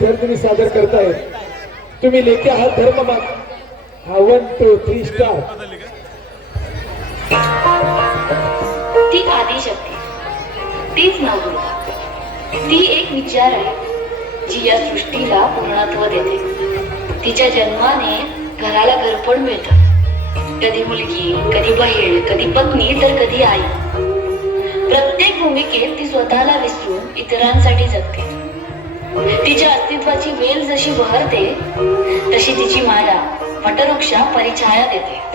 विद्यार्थिनी सादर करतायत. तुम्ही लेखे आहात धर्मबाग. हा 1 2 3 स्टार. ती आदिशक्ती, तीच नवदुर्गा. ती एक विचार आहे जी या सृष्टीला पूर्णत्व देते. तिच्या जन्माने घराला घरफोड मिळतं. कधी मुलगी, कधी बहीण, कधी पत्नी, तर कधी आई. प्रत्येक भूमिकेत ती स्वतःला विसरून इतरांसाठी जगते. तिच्या अस्तित्वाची वेल जशी बहरते तशी तिची माया वटवृक्षा परिछाया देते.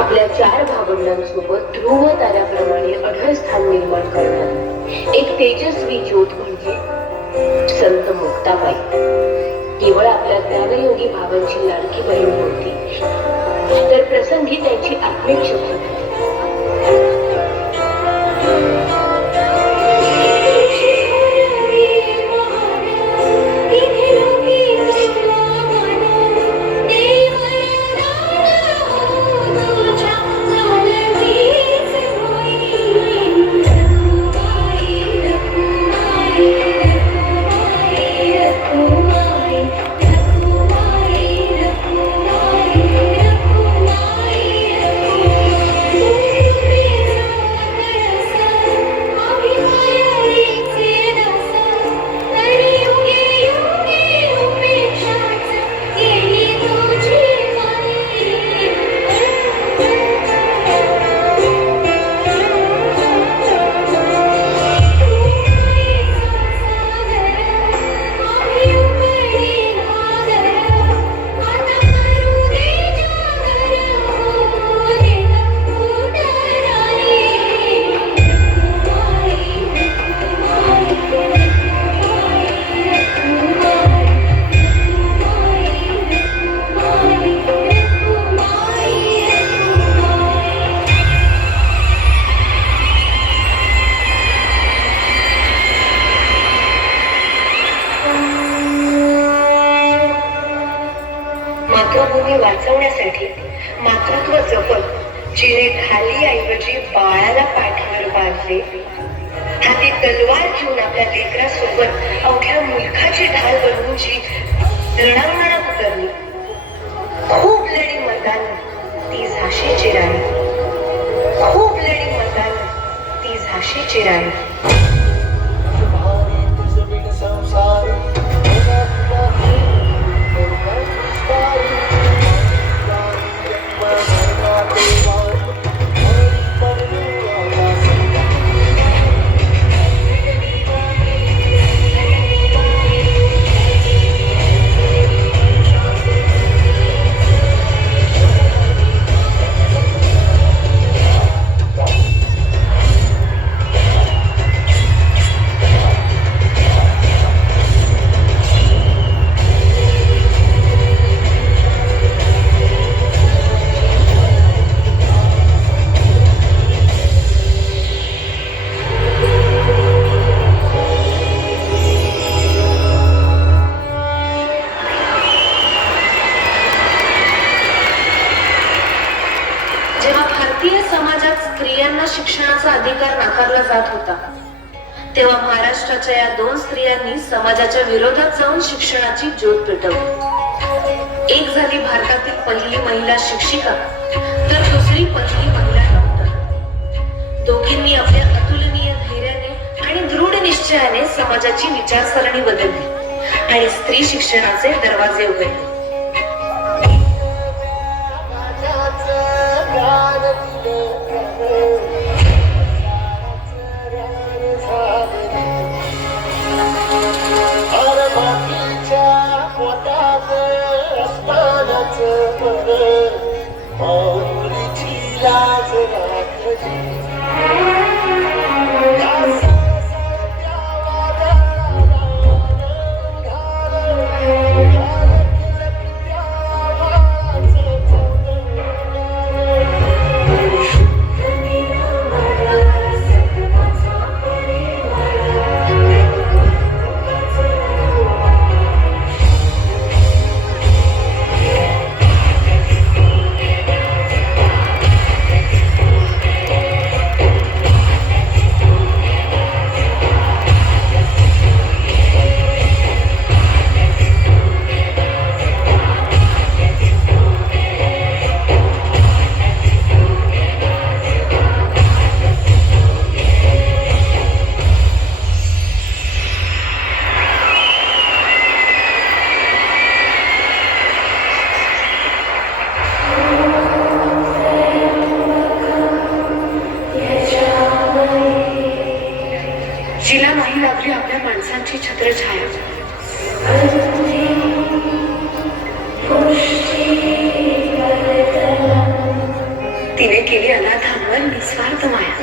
आपल्या 4 भावंडांसोबत ध्रुव ताऱ्याप्रमाणे अढळ स्थान निर्माण करणारी एक तेजस्वी ज्योत म्हणजे संत मुक्ताबाई. केवळ आपल्या ज्ञानयोगी भावांची लाडकी बहीण होती, तर प्रसंगी त्यांची आत्मिक शपथ. मातृभूमी वाचवण्यासाठी मातृत्व जपत जिने खाली ऐवजी बाळाला पाठीवर बांधले, हाती तलवार घेऊन आपल्या लेकरासोबत अवघ्या मुलखाची ढाल बनवून जी रणांगणात उतरली, मतानं ती झाशीची राणी, खूप लढी मतानं ती झाशीची राणी. जेव्हा भारतीय समाजात स्त्रियांना शिक्षणाचा अधिकार नाकारला जात होता, तेव्हा महाराष्ट्राच्या या 2 स्त्रियांनी समाजाच्या विरोधात जाऊन शिक्षणाची ज्योत पेटवली. एक झाली भारतातील पहिली महिला शिक्षिका, तर दुसरी पहिली महिला डॉक्टर. दोघींनी आपल्या अतुलनीय धैर्याने आणि दृढ निश्चयाने समाजाची विचारसरणी बदलली आणि स्त्री शिक्षणाचे दरवाजे उघडले. जिला नाही लागली आपल्या माणसांची छत्रछाया, तिने केली अनाथांवर निस्वार्थ माया.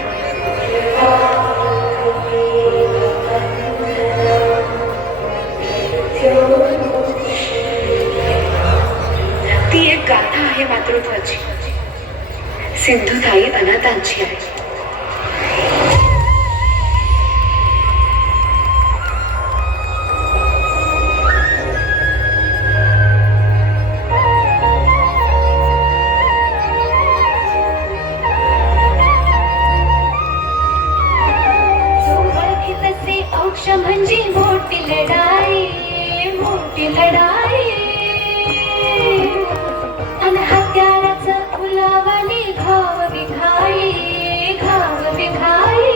ती एक गाथा आहे मातृत्वाची, सिंधुताई अनाथांची आहे. म्हणजे मोठी लढाई, मोठी लढाई, आणि हत्याराचं फुलावानी घाव विघाई, घाव विघाई.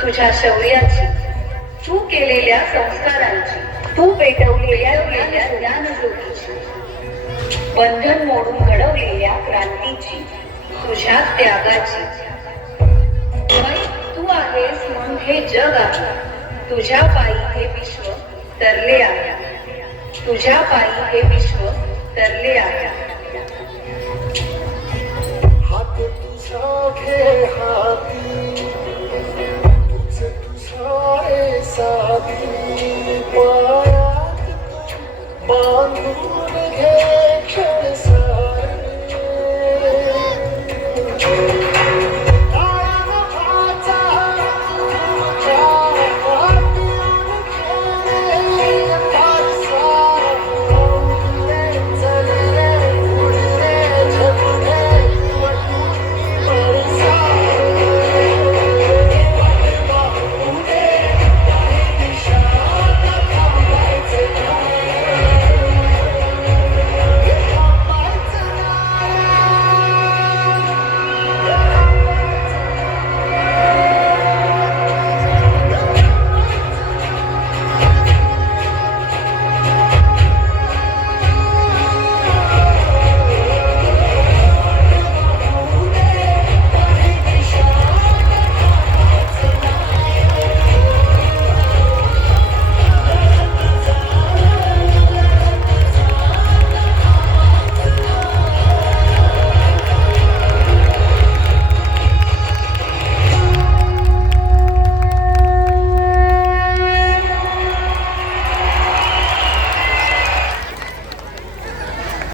तुझ्या शौर्याची, तू केलेल्या संस्कारांची, तू पेटवलेल्या ज्ञानज्योतीची, बंधन मोडून घडवलेल्या क्रांतीची, तुझ्या त्यागाची, हे जग आहे, तुझ्या पायी हे विश्व तरले आहे, तुझ्या पायी हे विश्व तरले आहे.